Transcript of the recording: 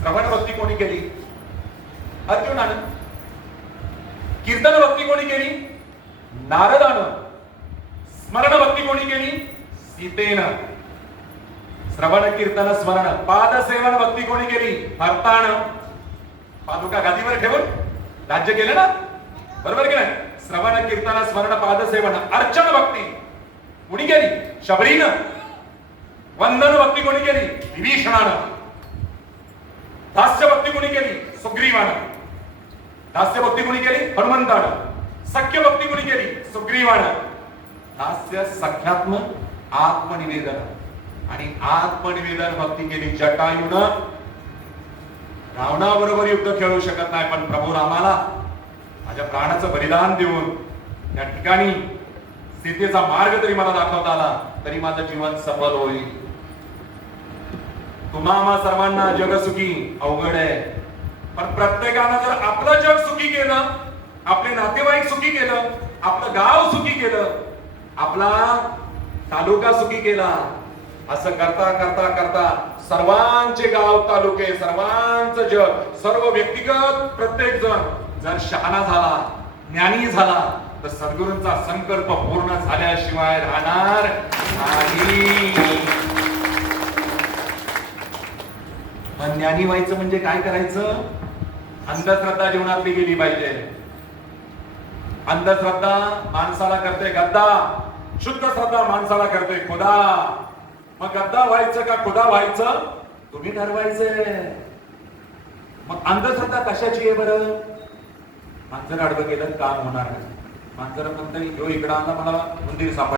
श्रवण भक्ती कोणी केली? अर्जुनानं कीर्तन भक्ती कोणी केली? नारदानं स्मरण भक्ती कोणी केली? सीतेनं. श्रवण कीर्तन स्मरण पाद सेवन भक्ती कोणी केली? भरतानं. पादुका गादीवर ठेवून राज्य केलं ना? बरोबर की नाही? श्रवण कीर्तन स्मरण पाद सेवन अर्चन भक्ती कोणी केली? शबरीनं. वंदन भक्ती कोणी केली? विभीषणानं. दास्य कुणी केली सुग्रीवानं दास्यभक्ती कुणी केली हनुमंतानं सख्य भक्ती केली सुग्रीवानं दास्य सख्यात्म आत्मनिवेदन आणि आत्मनिवेदन भक्ती केली जटायूनं रावणाबरोबर युद्ध खेळू शकत नाही पण प्रभू रामाला माझ्या प्राणाचं बलिदान देऊन त्या ठिकाणी सीतेचा मार्ग तरी मला दाखवता आला तरी माझं जीवन सफल होईल तुम्हा सर्वांना जग सुखी अवघड आहे. पण प्रत्येकानं जर आपलं जग सुखी केलं आपले नातेवाईक सुखी केलं आपलं गाव सुखी केलं आपला तालुका सुखी केला असं करता करता करता सर्वांचे गाव तालुके सर्वांचं जग सर्व व्यक्तिगत प्रत्येक जण जर शहाणा झाला ज्ञानी झाला तर सद्गुरूंचा संकल्प पूर्ण झाल्याशिवाय राहणार नाही. पण ज्ञानी व्हायचं म्हणजे काय करायचं? अंधश्रद्धा जीवनातली गेली पाहिजे. अंधश्रद्धा माणसाला करते गद्दा. शुद्ध श्रद्धा माणसाला करते खुदा. मग गद्दा व्हायचं का खुदा व्हायचं? तुम्ही ठरवायचंय मग अंधश्रद्धा कशाची आहे बरं? मांजर आडवं केलं काम होणार नाही. मांजर म्हणतं ह्यो इकडं आला मला मंदिर सापड